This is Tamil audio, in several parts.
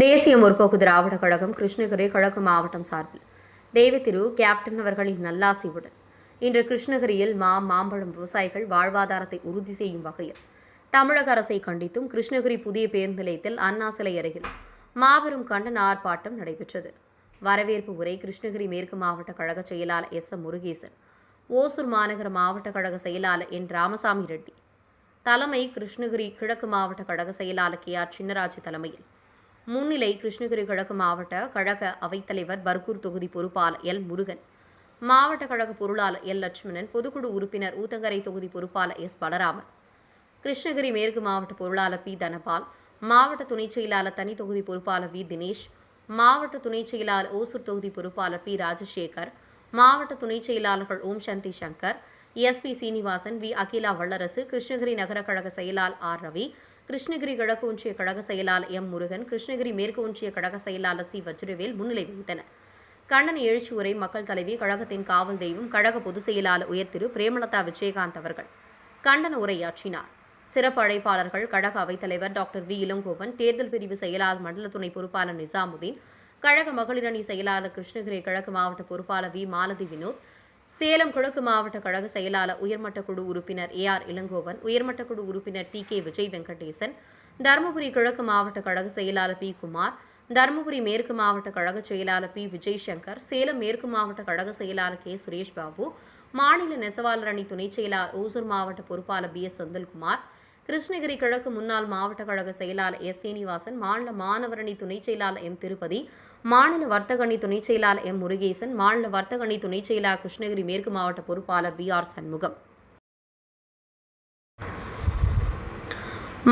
தேசிய முற்போக்கு திராவிட கழகம் கிருஷ்ணகிரி கிழக்கு மாவட்டம் சார்பில் தேவதிரு கேப்டன் அவர்களின் நல்லாசியுடன் இன்று கிருஷ்ணகிரியில் மாம்பழம் விவசாயிகள் வாழ்வாதாரத்தை உறுதி செய்யும் வகையில் தமிழக அரசை கண்டித்தும் கிருஷ்ணகிரி புதிய பேருந்து நிலையத்தில் அண்ணா சிலை அருகில் மாபெரும் கண்டன ஆர்ப்பாட்டம் நடைபெற்றது. வரவேற்பு உரை கிருஷ்ணகிரி மேற்கு மாவட்ட கழக செயலாளர் எம் முருகேசன், ஓசூர் மாநகர மாவட்ட கழக செயலாளர் என் ராமசாமி ரெட்டி தலைமை, கிருஷ்ணகிரி கிழக்கு மாவட்ட கழக செயலாளர் ஆர் சின்னராஜு தலைமையில் முன்னிலை, கிருஷ்ணகிரி கிழக்கு மாவட்ட கழக அவைத்தலைவர் பர்கூர் தொகுதி பொறுப்பாளர் எல் முருகன், மாவட்ட கழக பொருளாளர் எல் லட்சுமணன், பொதுக்குழு உறுப்பினர் ஊத்தங்கரை தொகுதி பொறுப்பாளர் எஸ் பலராமன், கிருஷ்ணகிரி மேற்கு மாவட்ட பொருளாளர் பி தனபால், மாவட்ட துணைச் செயலாளர் தனி தொகுதி பொறுப்பாளர் வி தினேஷ், மாவட்ட துணைச் செயலாளர் ஓசூர் தொகுதி பொறுப்பாளர் பி ராஜசேகர், மாவட்ட துணைச் செயலாளர்கள் ஓம் சந்தி சங்கர், எஸ்.பி. சீனிவாசன், வி அகிலா வல்லரசு, கிருஷ்ணகிரி நகர கழக செயலாளர் ஆர் ரவி, கிருஷ்ணகிரி கிழக்கு ஒன்றிய கழக செயலாளர் எம் முருகன், கிருஷ்ணகிரி மேற்கு ஒன்றிய கழக செயலாளர் சி வஜ்ரவேல் முன்னிலை வகித்தனர். கண்டன எழுச்சி உரை மக்கள் தலைவி, கழகத்தின் காவல் தெய்வம், கழக பொதுச் செயலாளர் உயர்திரு பிரேமலதா விஜயகாந்த் அவர்கள் கண்டன உரையாற்றினார். சிறப்பு அழைப்பாளர்கள் கழக அவைத்தலைவர் டாக்டர் வி இளங்கோவன், தேர்தல் பிரிவு செயலாளர் மண்டல துணை பொறுப்பாளர் நிசாமுதீன், கழக மகளிர் அணி செயலாளர் கிருஷ்ணகிரி கிழக்கு மாவட்ட பொறுப்பாளர் வி மாலதி வினோத், சேலம் கிழக்கு மாவட்ட கழக செயலாளர் உயர்மட்ட குழு உறுப்பினர் ஆர் இளங்கோவன், உயர்மட்ட குழு உறுப்பினர் கே விஜய் வெங்கடேசன், தருமபுரி கிழக்கு மாவட்ட கழக செயலாளர் பி குமார், தருமபுரி மேற்கு மாவட்ட கழக செயலாளர் பி விஜய் சங்கர், சேலம் மேற்கு மாவட்ட கழக செயலாளர் கே சுரேஷ் பாபு, மாநில நெசவாளர் அணி துணைச் செயலாளர் ஓசூர் மாவட்ட பொறுப்பாளர் பி எஸ் செந்தில்குமார், கிருஷ்ணகிரி கிழக்கு முன்னாள் மாவட்ட கழக செயலாளர் எஸ் சீனிவாசன், மாநில மாணவர் அணி துணைச் செயலாளர் எம் திருப்பதி, மாநில வர்த்தக அணி துணைச் செயலாளர் எம் முருகேசன், மாநில வர்த்தக அணி துணைச் செயலாளர் கிருஷ்ணகிரி மேற்கு மாவட்ட பொறுப்பாளர் வி ஆர் சண்முகம்,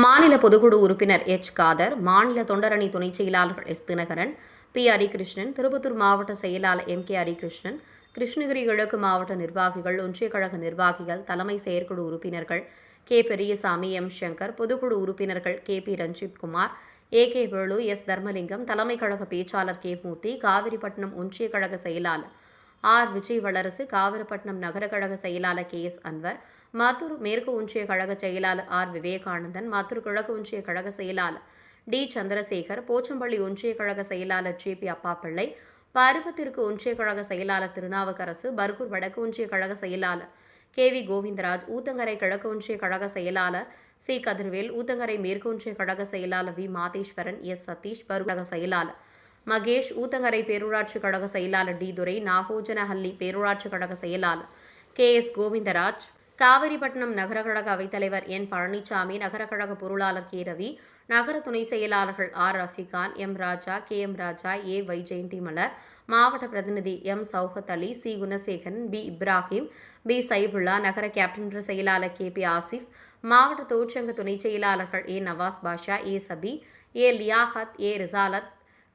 மாநில பொதுக்குழு உறுப்பினர் எச் காதர், மாநில தொண்டரணி துணைச் செயலாளர்கள் எஸ் தினகரன், பி ஹரிகிருஷ்ணன், திருப்பத்தூர் மாவட்ட செயலாளர் எம் கே ஹரிகிருஷ்ணன், கிருஷ்ணகிரி கிழக்கு மாவட்ட நிர்வாகிகள், ஒன்றிய கழக நிர்வாகிகள், தலைமை செயற்குழு உறுப்பினர்கள் கே பெரியசாமி, எம் சங்கர், பொதுக்குழு உறுப்பினர்கள் K P Ranjith Kumar, A K Velu, S Dharmalingam, தலைமை கழக பேச்சாளர் கே மூர்த்தி, காவிரிப்பட்டினம் ஒன்றிய கழக செயலாளர் ஆர் விஜய் வளரசு, காவிரிப்பட்டினம் நகர கழக செயலாளர் கே எஸ் அன்வர், மத்தூர் மேற்கு ஒன்றிய கழக செயலாளர் ஆர் விவேகானந்தன், மத்தூர் கிழக்கு ஒன்றிய கழக செயலாளர் டி சந்திரசேகர், போச்சம்பள்ளி ஒன்றிய கழக செயலாளர் ஜே பி அப்பாப்பிள்ளை, பருவத்திற்கு ஒன்றிய கழக செயலாளர் திருநாவுக்கரசு, பர்கூர் வடக்கு ஒன்றிய கழக செயலாளர் கே வி கோவிந்தராஜ், ஊத்தங்கரை கிழக்கு ஒன்றிய கழக செயலாளர் சி கதிர்வேல், ஊத்தங்கரை மேற்கு ஒன்றிய கழக செயலாளர் வி மாதேஸ்வரன், எஸ் சதீஷ், பர்கூர் செயலாளர் மகேஷ், ஊத்தங்கரை பேரூராட்சி கழக செயலாளர் டி துரை, நாகோஜனஹள்ளி பேரூராட்சி கழக செயலாளர் கே எஸ் கோவிந்தராஜ், காவிரிப்பட்டினம் நகர கழக அவைத்தலைவர் என் பழனிசாமி, நகர கழக பொருளாளர் கே ரவி, நகர துணை செயலாளர்கள் R Rafikhan, M Raja, K M Raja, A Vaijayanthi Malar, மாவட்ட பிரதிநிதி M Shoukat Ali, C Gunasekaran, P Ibrahim, P Saifulla, நகர கேப்டன் செயலாளர் கே பி ஆசிப், மாவட்ட தொழிற்சங்க துணை செயலாளர்கள் ஏ நவாஸ் பாஷா, ஏ சபி, ஏ லியாஹத், ஏ ரிசாலத்,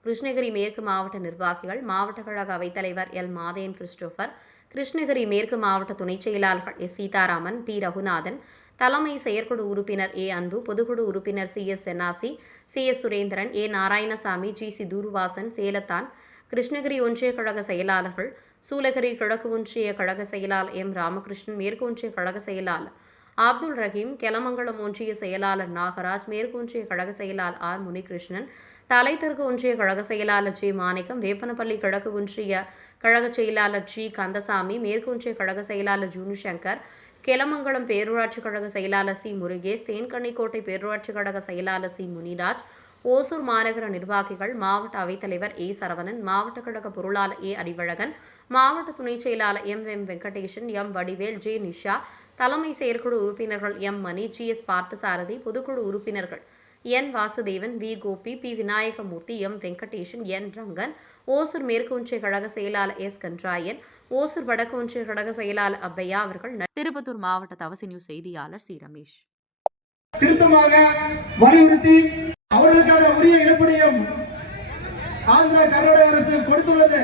கிருஷ்ணகிரி மேற்கு மாவட்ட நிர்வாகிகள், மாவட்ட கழக அவைத்தலைவர் எல் மாதேன் கிறிஸ்டோபர், கிருஷ்ணகிரி மேற்கு மாவட்ட துணைச் செயலாளர்கள் எஸ் சீதாராமன், பி ரகுநாதன், தலைமை செயற்குழு உறுப்பினர் ஏ அன்பு, பொதுக்குழு உறுப்பினர் C S Chennasi, C S Surendran, A Narayanasamy, G C Thoorvasan, Selathan, Krishnagiri ஒன்றிய கழக செயலாளர்கள், சூலகிரி கிழக்கு ஒன்றிய கழக செயலாளர் எம் ராமகிருஷ்ணன், மேற்கு ஒன்றிய கழக செயலாளர் அப்துல் ரஹீம், கெலமங்கலம் ஒன்றிய செயலாளர் நாகராஜ், மேற்கு ஒன்றிய கழக செயலாளர் ஆர் முனிகிருஷ்ணன், தலைத்தெற்கு ஒன்றிய கழக செயலாளர் ஜே மாணிக்கம், வேப்பனப்பள்ளி கிழக்கு ஒன்றிய கழக செயலாளர் ஜி கந்தசாமி, மேற்கு ஒன்றிய கழக செயலாளர் ஜூனு சங்கர், கெலமங்கலம் பேரூராட்சி கழக செயலாளர் சி முருகேஷ், தேன்கனிக்கோட்டை பேரூராட்சி கழக செயலாளர் சி முனிராஜ், ஓசூர் மாநகர நிர்வாகிகள், மாவட்ட அவைத்தலைவர் ஏ சரவணன், மாவட்ட கழக பொருளாளர் ஏ அறிவழகன், மாவட்ட துணைச் செயலாளர் M Venkatesan, M Vadivel, J Nisha, தலைமை செயற்குழு உறுப்பினர்கள் M Mani, G S Parthasarathy, பொதுக்குழு உறுப்பினர்கள் N Vasudevan, V Gopi, P Vinayagamoorthy, M Venkatesan, N Rangan, Hosur மேற்கு ஒன்றிய கழக செயலாளர் எஸ் கன்றாயன், ஓசூர் வடக்கு ஒன்றிய கழக செயலாளர் அப்பையா அவர்கள், திருப்பத்தூர் மாவட்ட தவசி நியூஸ் செய்தியாளர் சி ரமேஷ். திருத்தமாக வலியுறுத்தி அவர்களுக்கான உரிய இழப்பீடையும் ஆந்திர கர்நாடக அரசு கொடுத்துள்ளது.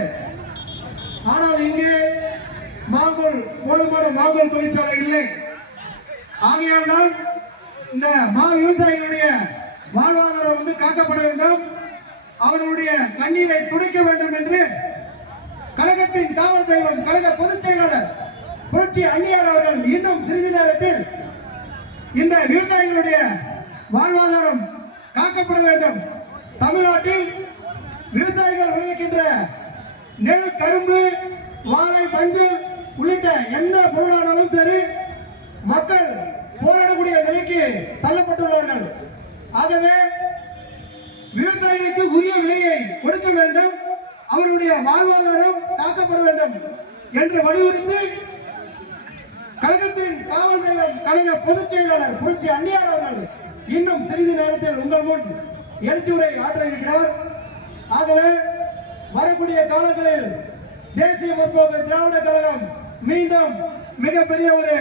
ஆனால் இங்கே போதுமான மாங்கோல் தொழிற்சாலை இல்லை. ஆகையால் தான் இந்த விவசாயிகளுடைய வாழ்வாதாரம் காக்கப்பட வேண்டும், அவர்களுடைய கண்ணீரை துடைக்க வேண்டும் என்று கழகத்தின் காவல் தெய்வம், கழக பொதுச் செயலாளர் புரட்சி அண்ணியார் அவர்கள் இன்னும் சிறிது நேரத்தில் இந்த விவசாயிகளுடைய வாழ்வாதாரம் காக்கப்பட வேண்டும், தமிழ்நாட்டில் விவசாயிகள் விளைவிக்கின்ற நெல், கரும்பு, வாழை, மஞ்சள் உள்ளிட்ட எந்த பொருளானாலும் சரி மக்கள் போராடக்கூடிய நிலைக்கு தள்ளப்பட்டுள்ளார்கள். ஆகவே விவசாயிகளுக்கு உரிய விலையை கொடுக்க வேண்டும், அவருடைய வாழ்வாதாரம் காக்கப்பட வேண்டும் என்று வலியுறுத்தி கழகத்தின் காவல் தெய்வம் கழக பொதுச் செயலாளர் புரட்சி அன்னியார் அவர்கள் இன்னும் சிறிது நேரத்தில் உங்கள் முன் எழுச்சியுரை ஆற்ற இருக்கிறார். ஆகவே வரக்கூடிய காலங்களில் தேசிய முற்போக்கு திராவிட கழகம் மீண்டும் மிகப்பெரிய ஒரு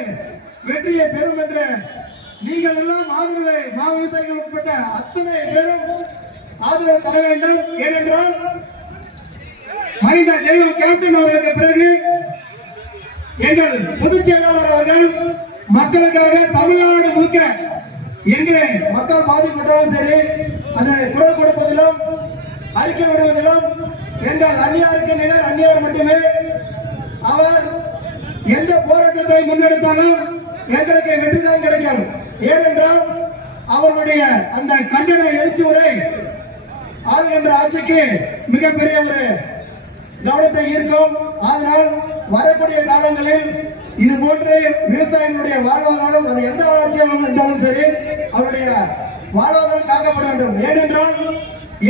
வெற்றியை பெறும் என்று நீங்கள் எல்லாம் ஆதரவை விவசாயிகள் உட்பட்ட அத்தனை பேரும் ஆதரவு தர வேண்டும். ஏனென்றால் மனித தெய்வம் கேப்டன் அவர்களுக்கு பிறகு எங்கள் பொதுச் செயலாளர் அவர்கள் மக்களுக்காக தமிழ்நாடு முழுக்க எங்கே மக்கள் பாதிக்கப்பட்டாலும் சரி அதை குரல் கொடுப்பதிலும் அறிக்கை விடுவதிலும் எங்கள் அந்நியாருக்கு நிகர் அந்நியார் மட்டுமே. அவர் எந்த போராட்டத்தை முன்னெடுத்தாலும் எங்களுக்கு வெற்றிதான் கிடைக்கும். ஏனென்றால் அவர்களுடைய அந்த கண்டன எழுச்சி உரை ஆளுகின்ற ஆட்சிக்கு மிகப்பெரிய ஒரு கவனத்தை ஈர்க்கும். அதனால் வரக்கூடிய காலங்களில் இது போன்று விவசாயிகளுடைய வாழ்வாதாரம் அது எந்த ஆட்சியாக இருந்தாலும் சரி அவருடைய வாழ்வாதாரம் காக்கப்பட வேண்டும். ஏனென்றால்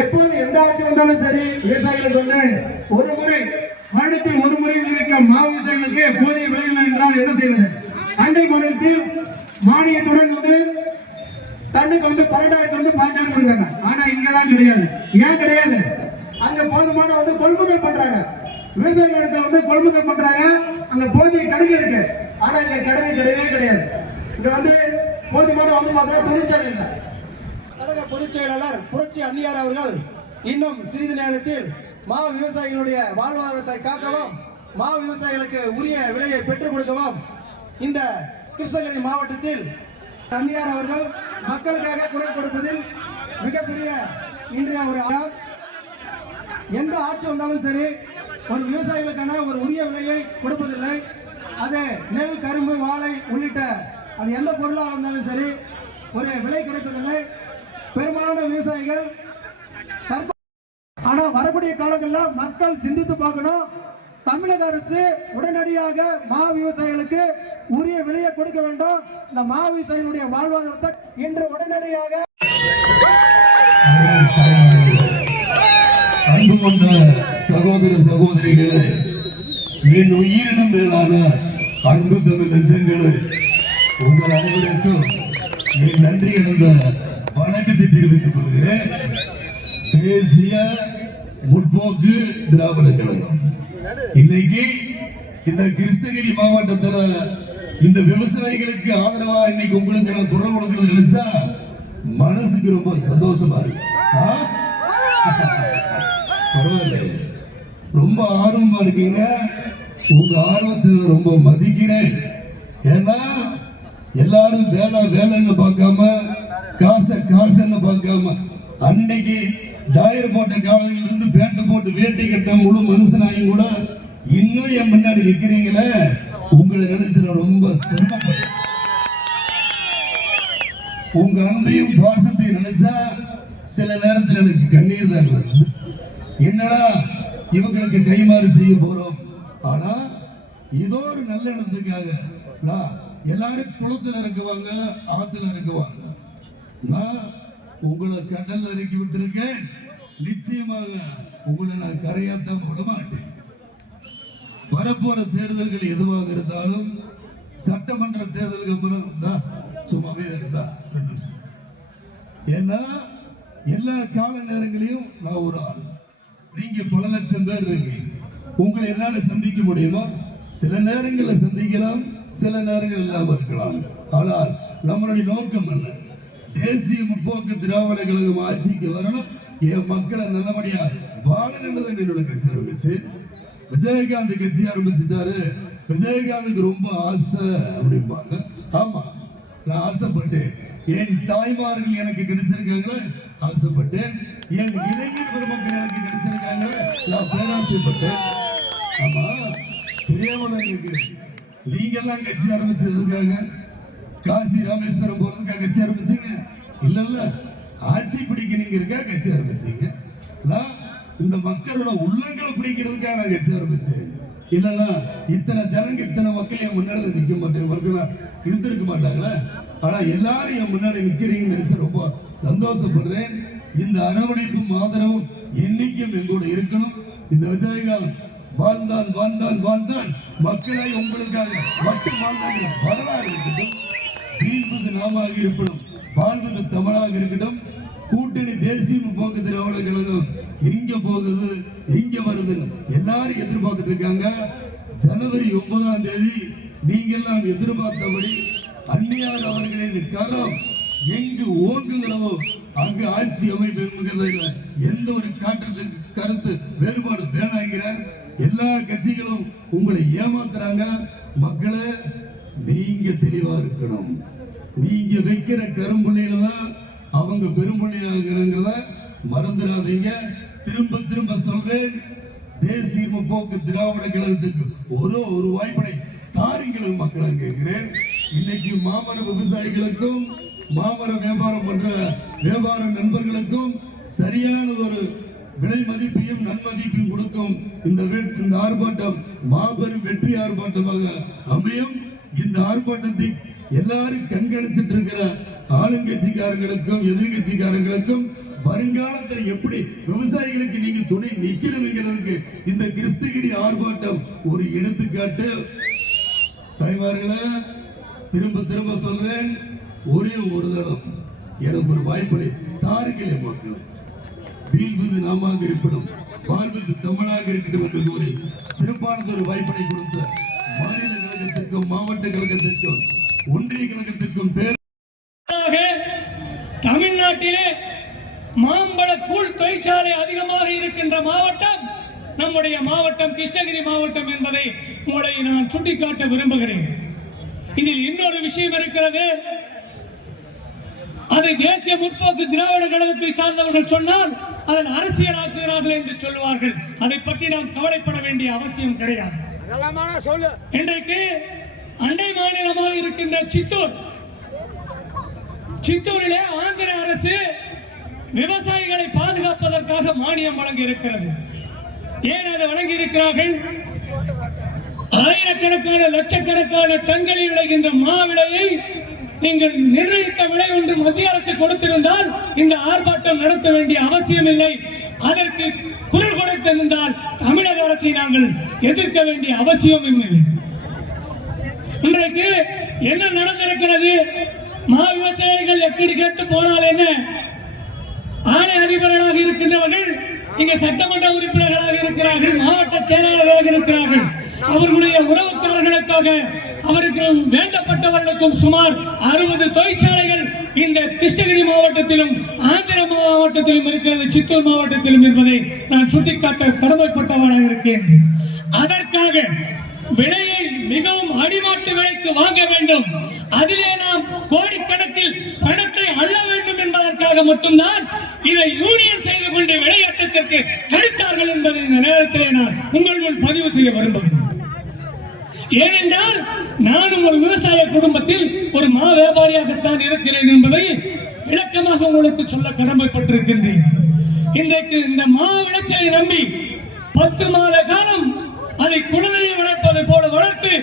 எப்போது எந்த ஆட்சி வந்தாலும் சரி விவசாயிகளுக்கு ஒரு முறை வருடத்தில் ஒரு முறை விளைவிக்கும் விவசாயிகளுக்கு போதிய விளைவில்லை என்றால் என்ன செய்வது? அண்டை மாநிலத்தில் மானியத்துடன் தண்ணுக்கு 12,000 15,000 கொடுக்குறாங்க. ஆனா இங்கதான் கிடையாது. ஏன் கிடையாது? அங்க போதுமான கொள்முதல் பண்றாங்க. விவசாயிகள் இடத்துல கொள்முதல் பண்றாங்க. அங்க போதிய கிடங்கு இருக்கு. ஆனா இங்க கிடங்கு கிடையவே கிடையாது. இங்க போதுமான பார்த்தா தொழிற்சாலை இல்லை. கழக பொதுச் செயலாளர் புரட்சி அன்னியார் அவர்கள் இன்னும் சிறிது நேரத்தில் விவசாயிகளுடைய வாழ்வாதாரத்தை காக்கவும் விவசாயிகளுக்கு உரிய விலையை பெற்றுக் கொடுக்கவும் இந்த கிருஷ்ணகிரி மாவட்டத்தில் அன்னியார் அவர்கள் மக்களுக்காக குரல் கொடுப்பதில் மிகப்பெரிய இன்றைய ஒரு எந்த ஆட்சி வந்தாலும் சரி ஒரு விவசாயிகளுக்கான ஒரு உரிய விலையை கொடுப்பதில்லை. அது நெல், கரும்பு, வாழை உள்ளிட்ட அது எந்த பொருளாக இருந்தாலும் சரி ஒரு விலை கிடைப்பதில்லை. பெரும்பாலான விவசாயிகள் ஆனா வரக்கூடிய காலங்களில் மக்கள் சிந்தித்து பார்க்கணும். தமிழக அரசு உடனடியாக விவசாயிகளுக்கு உரிய விலையை கொடுக்க வேண்டும். இந்த விவசாயிகளுடைய வாழ்வாதாரத்தை இன்று உடனடியாக அன்பு கொண்ட சகோதர சகோதரிகளே, என் உயிரினும் மேலான அன்பு தமிழ் நெஞ்சங்களே, உங்கள் அனைவருக்கும் என் நன்றி கலந்த வணக்கத்தை தெரிவித்துக் கொள்கிறேன். தேசிய முற்போக்கு திராவிட கழகம் இன்னைக்கு இந்த கிருஷ்ணகிரி மாவட்டத்தில் இந்த விவசாயிகளுக்கு ஆதரவா இன்னைக்கு உங்களுக்கு நான் குரல் கொடுக்கிறது நினைச்சா மனசுக்கு ரொம்ப சந்தோஷமா இருக்கு. பரவாயில்ல, ரொம்ப ஆர்வமா இருக்கீங்க. உங்க ஆர்வத்தை ரொம்ப மதிக்கிறேன். ஏன்னா எல்லாரும் வேலை வேலைன்னு பார்க்காம காசுன்னு பார்க்காம அன்னைக்கு டயர் போட்ட காலையில இருந்து பேட்டை போட்டு வேட்டி கட்ட முழு மனுஷனாயும் கூட இன்னும் என் முன்னாடி நிக்கிறீங்களே, உங்களை நினைச்சு ரொம்ப பெருமைப்படுறேன். உங்க அன்பையும் பாசத்தையும் நினைச்சா சில நேரத்தில் எனக்கு கண்ணீர் தான் வருது. என்னடா இவங்களுக்கு கைமாறு செய்ய போறோம். ஆனா ஏதோ ஒரு நல்ல எண்ணத்துக்காக எல்லாரும் குளத்துல இருக்குவாங்க, ஆத்துல இருக்குவாங்க. நான் உங்களை கடல்ல இறக்கி விட்டிருக்கேன். நிச்சயமாக உங்களை நான் கரையாத்தான் விட மாட்டேன். வரப்போற தேர்தல்கள் எதுவாக இருந்தாலும் சட்டமன்ற தேர்தலுக்கு அப்புறம் சும்மாவே இருந்தா ஏன்னா எல்லா கால நேரங்களையும் நான் ஒரு ஆள், நீங்க பல லட்சம் பேர் இருக்கீங்க. உங்களை என்னால சந்திக்க முடியுமா? சில நேரங்களில் சந்திக்கலாம், சில நேரங்கள் இல்லாமல் இருக்கலாம். ஆனால் நம்மளுடைய நோக்கம் என்ன? தேசிய முற்போக்கு திராவிட கழகம் ஆட்சிக்கு வரணும், என் மக்களை நல்லபடியா வாழணும். என்னோட கட்சி ஆரம்பிச்சு விஜயகாந்த் கட்சி ஆரம்பிச்சுட்டாரு. விஜயகாந்துக்கு ரொம்ப ஆசை அப்படிம்பாங்க. ஆமா, நான் ஆசைப்பட்டேன். என் தாய்மார்கள் எனக்கு கிடைச்சிருக்காங்க, ஆசைப்பட்டேன். என் இளைஞர் பெருமக்கள் எனக்கு கிடைச்சிருக்காங்க, நான் பேராசைப்பட்டேன். ஆமா, தெரியாம இருக்கு. நீங்க எல்லாம் கட்சி ஆரம்பிச்சதுக்காக காசி ராமேஸ்வரம் போறதுக்காக கட்சி ஆரம்பிச்சீங்க இல்ல? ஆட்சி பிடிக்கணுங்கிறக்கா கட்சி ஆரம்பிச்சீங்க. நான் இந்த மக்களோட உள்ளங்களை பிடிக்கிறதுக்காக நான் கட்சி ஆரம்பிச்சேன். இல்லைன்னா இத்தனை ஜனங்க இத்தனை மக்கள் என் முன்னாடி நிற்க மாட்டேன் இருந்திருக்க மாட்டாங்களே. ஆனா எல்லாரும் என் முன்னாடி நிக்கிறீங்கன்னு நினைச்சு ரொம்ப சந்தோஷப்படுறேன். இந்த அரவணைப்பும் ஆதரவும் என்னைக்கும் எங்கூட இருக்கணும். இந்த விஜயகாந்த் வாழ்ந்தான் வாழ்ந்தான் வாழ்ந்தான் மக்களை உங்களுக்காக மட்டும் வாழ்ந்தாங்க வரலாறு இருக்கட்டும். வீழ்வது நாமாக இருக்கணும், வாழ்வது தமிழாக இருக்கட்டும். கூட்டணி தேசிய முற்போக்கு திராவிட கழகம் எங்க போகுது எங்க வருது எல்லாரும் எதிர்பார்த்துட்டு இருக்காங்க. ஜனவரி 9ஆம் தேதி நீங்க எல்லாம் எதிர்பார்த்தபடி அந்நியார் அவர்களின் கரம் எங்கு ஓங்குகிறதோ அங்கு ஆட்சி அமைப்பு எந்த ஒரு கருத்து வேறுபாடு வேணாங்கிற எல்லா கட்சிகளும் உங்களை ஏமாத்துறாங்க. மக்களை நீங்க தெளிவா இருக்கணும். நீங்க வைக்கிற கரும்புள்ளியில தான் அவங்க பெரும்புள்ளியாகிறத மறந்துடாதீங்க. திரும்ப திரும்ப சொல்றேன், தேசிய முற்போக்கு திராவிட கழகத்துக்கு ஒரு வாய்ப்பினை தாருங்கள் மக்கள் கேட்கிறேன். இன்னைக்கு மாமர விவசாயிகளுக்கும் மாமர வியாபாரம் பண்ற வியாபார நண்பர்களுக்கும் சரியான ஒரு விலை மதிப்பையும் நன்மதிப்பையும் கொடுக்கும் இந்த ஆர்ப்பாட்டம் மாபெரும் வெற்றி ஆர்ப்பாட்டமாக அமையும். இந்த ஆர்ப்பாட்டத்தை எல்லாரும் கண்காணிச்சிட்டு இருக்கிற ஆளுங்கட்சிக்காரங்களுக்கும் எதிர்கட்சிக்காரங்களுக்கும் வருங்காலத்தில் எப்படி விவசாயிகளுக்கு நீங்க துணை நிக்கணுங்கிறதுக்கு இந்த கிருஷ்ணகிரி ஆர்ப்பாட்டம் ஒரு எடுத்துக்காட்டு. தாய்மார்களே, திரும்ப திரும்ப சொல்றேன், ஒரே ஒரு தடம் எனக்கு ஒரு வாய்ப்பை தாருங்களே மக்களை. வீழ்வது நாமாக இருக்கணும், வாழ்வது தமிழாக இருக்கட்டும் என்று கூறி சிறப்பானது ஒரு வாய்ப்பினை கொடுத்த மாநில கழகத்திற்கும் மாவட்ட கழகத்திற்கும் ஒன்றிய கழகத்திற்கும் தமிழ்நாட்டிலே மாம்பழ கூழ் தொழிற்சாலை அதிகமாக இருக்கின்ற மாவட்டம் நம்முடைய மாவட்டம் கிருஷ்ணகிரி மாவட்டம் என்பதை உங்களை நான் சுட்டிக்காட்ட விரும்புகிறேன். இதில் இன்னொரு விஷயம் இருக்கிறது. அதை தேசிய முற்போக்கு திராவிட கழகத்தை சார்ந்தவர்கள் சொன்னால் அதில் அரசியலாக்குகிறார்கள் என்று சொல்லுவார்கள். அதை பற்றி நாம் கவலைப்பட வேண்டிய அவசியம் கிடையாது. இன்றைக்கு அண்டை மாநிலமாக இருக்கின்ற சித்தூரிலே ஆந்திர அரசு விவசாயிகளை பாதுகாப்பதற்காக மானியம் வழங்கி இருக்கிறது. ஏன் அதை வழங்கி இருக்கிறார்கள்? ஆயிரக்கணக்கான லட்சக்கணக்கான டன்களில் விளைகின்ற மாவிளையை நீங்கள் நிர்ணயித்த விலை ஒன்று மத்திய அரசு கொடுத்திருந்தால் இந்த ஆர்ப்பாட்டம் நடத்த வேண்டிய அவசியம் இல்லை. அதற்கு குரல் கொடுத்திருந்தால் தமிழக அரசை நாங்கள் எதிர்க்க வேண்டிய அவசியம் இல்லை. இன்றைக்கு என்ன நடந்திருக்கிறது? மா விவசாயிகள் எப்படி கேட்டு போனால் என்ன? ஆணை அதிபர்களாக இருக்கின்றவர்கள் இங்கே சட்டமன்ற உறுப்பினர்களாக இருக்கிறார்கள், மாவட்ட செயலாளர்களாக இருக்கிறார்கள். அவர்களுடைய உறவுக்காரர்களுக்காக அவருக்கு வேண்டப்பட்டவர்களுக்கும் சுமார் 60 தொழிற்சாலைகள் இந்த கிருஷ்ணகிரி மாவட்டத்திலும் ஆந்திர மாவட்டத்திலும் இருக்கிறது, சித்தூர் மாவட்டத்திலும் என்பதை நான் சுட்டிக்காட்ட கடமைப்பட்டவனாக இருக்கேன். அதற்காக விலையை மிகவும் அடிமாட்டு விலைக்கு வாங்க வேண்டும், அதிலே நாம் கோடிக்கணக்கில் பணத்தை அள்ள வேண்டும் என்பதற்காக மட்டும்தான் இதை யூனியன் செய்து கொண்டு விளையாட்டத்திற்கு தடுத்தார்கள் என்பதை இந்த நேரத்திலே நான் உங்கள் முன் பதிவு செய்ய விரும்புகிறேன். ஏனென்றால் நானும் ஒரு விவசாய குடும்பத்தில் ஒரு மா வியாபாரியாகத்தான் இருக்கிறேன் என்பதை விளக்கமாக உங்களுக்கு சொல்ல கடமைப்பட்டிருக்கின்றேன். இன்றைக்கு இந்த மா விளைச்சலை நம்பி 10 மாத காலம் அதை குழந்தையை வளர்ப்பதை போல வளர்த்து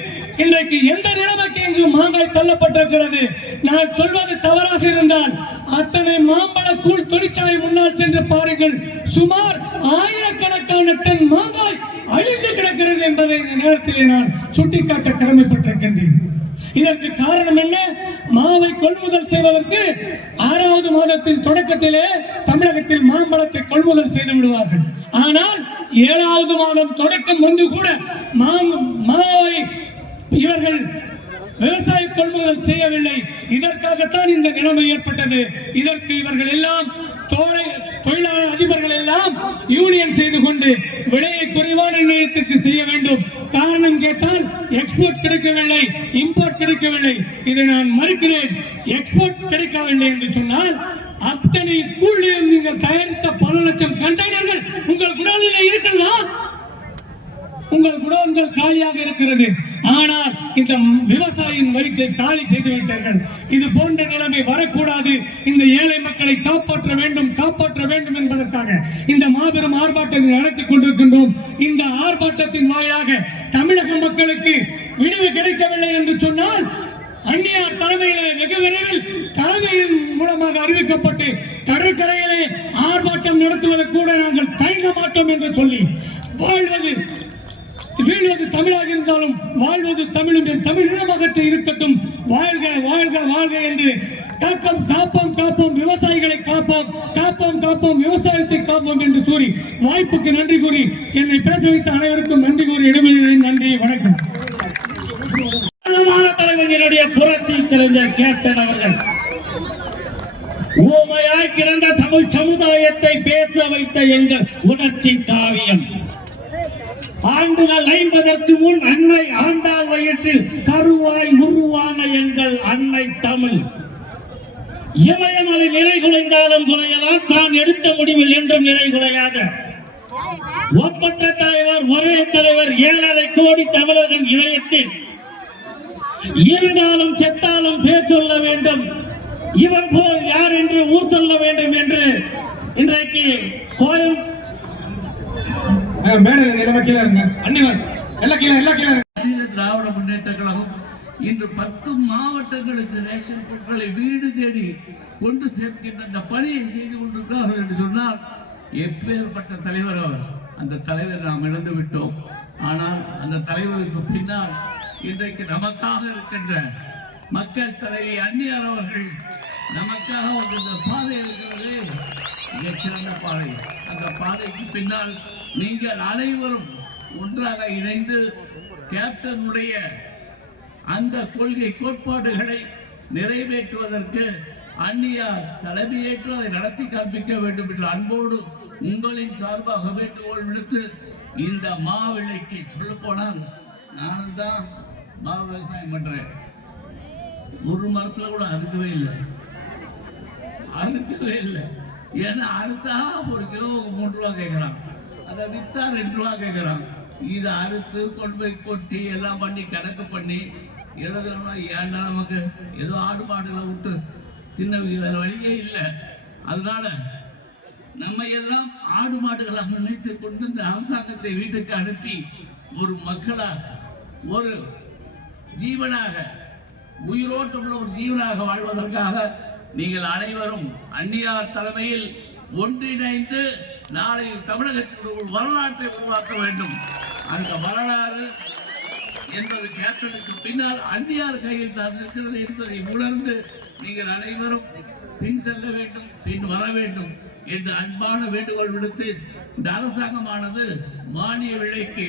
இன்றைக்கு எந்த நிலைமைக்கு இங்கு மாங்காய் தள்ளப்பட்டிருக்கிறது. நான் சொல்வது தவறாக இருந்தால் அத்தனை மாம்பழ கூழ் தொழிற்சாலை முன்னால் சென்று பாருங்கள். சுமார் ஆயிரக்கணக்கான டன் மாங்காய் அழிந்து கிடக்கிறது என்பதை இந்த நேரத்திலே நான் சுட்டிக்காட்ட கடமைப்பட்டிருக்கின்றேன். இதற்கு காரணம் என்ன? மாவை கொள்முதல் செய்வதற்கு 6வது மாதத்தில் தொடக்கத்திலே தமிழகத்தில் மாம்பழத்தை கொள்முதல் செய்து விடுவார்கள். ஆனால் 7வது மாதம் தொடக்கம் வந்து கூட மாவை இவர்கள் விவசாய கொள்முதல் செய்யவில்லை. இதற்காகத்தான் இந்த நிலைமை ஏற்பட்டது. இதற்கு இவர்கள் எல்லாம் தொழிலாளர் அதிபர்கள் எல்லாம் யூனியன் செய்து கொண்டு விலையை குறைவான நிலையத்திற்கு செய்ய வேண்டும். காரணம் கேட்டால் எக்ஸ்போர்ட் கிடைக்கவில்லை, இம்போர்ட் கிடைக்கவில்லை. இதை நான் மறுக்கிறேன். எக்ஸ்போர்ட் கிடைக்கவில்லை என்று சொன்னால் அத்தனை கூலியும் நீங்கள் தயாரித்த பல லட்சம் கண்டெய்னர்கள் உங்கள் குடலில் இருக்கலாம். உங்கள் குடோன்கள் காலியாக இருக்கிறது. ஆனால் இந்த விவசாயியின் வயிற்றை காலி செய்து விட்டார்கள். இது போன்ற நிலைமை வரக்கூடாது. இந்த ஏழை மக்களை காப்பாற்ற வேண்டும் என்பதற்காக இந்த மாபெரும் ஆர்ப்பாட்டத்தை நடத்தி கொண்டிருக்கின்றோம். இந்த ஆர்ப்பாட்டத்தின் வாயிலாக தமிழக மக்களுக்கு விடிவு கிடைக்கவில்லை என்று சொன்னால் அந்நியார் தலைமையிலே வெகு விரைவில் தலைமையின் மூலமாக அறிவிக்கப்பட்டு கடற்கரையிலே ஆர்ப்பாட்டம் நடத்துவதை கூட நாங்கள் தயங்க மாட்டோம் என்று சொல்லி வீழ்வது தமிழாக இருந்தாலும் வாழ்வது தமிழும் தமிழ் இனமாக இருக்கட்டும். வாழ்க வாழ்க வாழ்க என்று காப்போம் விவசாயிகளை காப்போம் விவசாயத்தை காப்போம் என்று கூறி வாய்ப்புக்கு நன்றி கூறி என்னை பேச வைத்த அனைவருக்கும் நன்றி கூறி இடமளிக்கிறேன். நன்றி, வணக்கம். தலைவர்களுடைய புரட்சி கலைஞர் கேப்டன் அவர்கள் ஊமையாய் கிடந்த தமிழ் சமுதாயத்தை பேச வைத்த எங்கள் உணர்ச்சி காவியம். ஆண்டுகள் 50க்கு முன் அன்னை ஆண்டாள் வயிற்றில் கருவாய் உருவான எங்கள் அன்னை தமிழ். இமயமலை நிலை குலைந்தாலும் குலையலாம், தான் எடுத்த முடிவில் என்றும் நிலை குலையாத ஒப்பற்ற தலைவர், ஒரே தலைவர், 7.5 கோடி தமிழர்கள் இதயத்தில் இருந்தாலும் செத்தாலும் பேர் சொல்ல வேண்டும், இவன் போல் யார் என்று ஊர் சொல்ல வேண்டும் என்று இன்றைக்கு திராவிட முன்னேற்ற கழகம் இன்று 10 மாவட்டங்களுக்கு ரேஷன் பொருட்களை வீடு தேடி கொண்டு சேர்க்கின்ற அந்த பணியை செய்து கொண்டிருக்கிறார்கள் என்று சொன்னால் எப்பேற்பட்ட தலைவர் அவர். அந்த தலைவர் நாம் இழந்து விட்டோம். ஆனால் அந்த தலைவருக்கு பின்னால் இன்றைக்கு நமக்காக இருக்கின்ற மக்கள் தலைவி அந்நியார் அவர்கள் நமக்காக இந்த பாதை இருக்கிறது, மிகச்சிறந்த பாதை. அந்த பாதைக்கு பின்னால் நீங்கள் அனைவரும் ஒன்றாக இணைந்து கேப்டனுடைய அந்த கொள்கை கோட்பாடுகளை நிறைவேற்றுவதற்கு அந்நியார் தலைமையேற்று அதை நடத்தி காண்பிக்க வேண்டும் என்று அன்போடு உங்களின் சார்பாக வேண்டுகோள் விடுத்து, இந்த மாவிளைக்கு சொல்ல போனால் நானும் தான் மாவு விவசாயம் பண்றேன். ஒரு மரத்துல கூட அறுக்கவே இல்லை. ஏன்னா அறுத்தா ஒரு கிலோவுக்கு 3 ரூபா கேட்கறான், அதை வித்தா 2 ரூபா கேட்கறான். இதை அறுத்து கொண்டு போய் கொட்டி எல்லாம் பண்ணி கணக்கு பண்ணி எழுதுறோம்னா ஏன்டா நமக்கு ஏதோ ஆடு மாடுகளை விட்டு தின்ன வேற வழியே இல்லை. அதனால நம்ம எல்லாம் ஆடு மாடுகளாக நினைத்து கொண்டு இந்த அரசாங்கத்தை வீட்டுக்கு அனுப்பி ஒரு மக்களாக, ஒரு ஜீவனாக, உயிரோட்டமுள்ள ஒரு ஜீவனாக வாழ்வதற்காக நீங்கள் அனைவரும் அந்நியார் தலைமையில் ஒன்றிணைந்து நாளை தமிழகத்தில் ஒரு வரலாற்றை உருவாக்க வேண்டும். அந்த வரலாறு என்பது கேப்டனுக்கு பின்னால் அந்நியார் கையில் தான் இருக்கிறது என்பதை உணர்ந்து நீங்கள் அனைவரும் பின் செல்ல வேண்டும், பின் வர வேண்டும் என்று அன்பான வேண்டுகோள் விடுத்து, இந்த அரசாங்கமானது மானிய விலைக்கு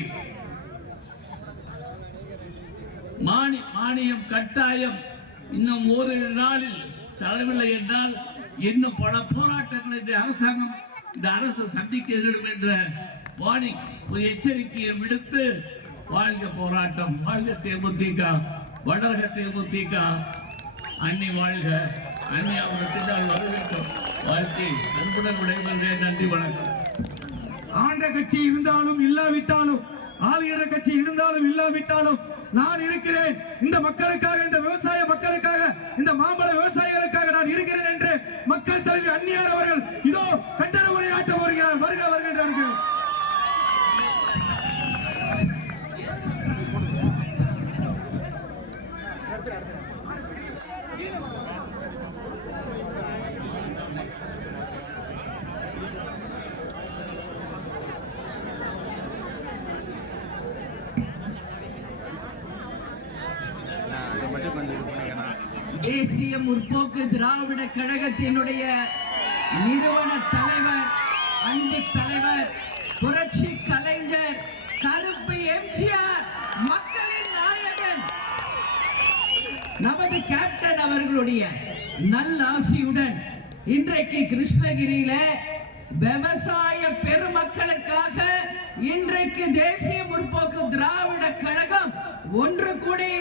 மானியம் கட்டாயம் இன்னும் ஓரிரு நாளில் தரவில்லை என்றால் இன்னும் பல போராட்டங்களை இந்த அரசு சந்திக்க வேண்டும் என்ற வார்னிங், ஒரு எச்சரிக்கையை விடுத்து, வாழ்க போராட்டம், வாழ்க தேமுதிக, வளர்க தேமுதிக, அன்னி வாழ்க, அன்னி அவர்கள் வர வேண்டும் வாழ்த்தி அன்புடன் விடைபெறுகிறேன். நன்றி, வணக்கம். ஆண்ட கட்சி இருந்தாலும் இல்லாவிட்டாலும், ஆளுகிற கட்சி இருந்தாலும் இல்லாவிட்டாலும் நான் இருக்கிறேன். இந்த மக்களுக்காக, இந்த விவசாய மக்களுக்காக, இந்த மாம்பழ விவசாயிகளுக்காக நான் இருக்கிறேன் என்று மக்கள் தலைவி அந்நியார் அவர்கள் இதோ கண்டன உரையாற்ற வருகிறார். வருக வருகின்றார்கள். தேசிய முற்போக்கு திராவிட கழகத்தினுடைய நிறுவன தலைவர், அன்பு தலைவர், புரட்சி கலைஞர் கருப்பு எம்ஜிஆர், மக்களின் நாயகன் நமது கேப்டன் அவர்களுடைய நல்லாசியுடன் இன்றைக்கு கிருஷ்ணகிரியில விவசாய பெருமக்களுக்காக இன்றைக்கு தேசிய முற்போக்கு திராவிட கழகம் ஒன்று கூடி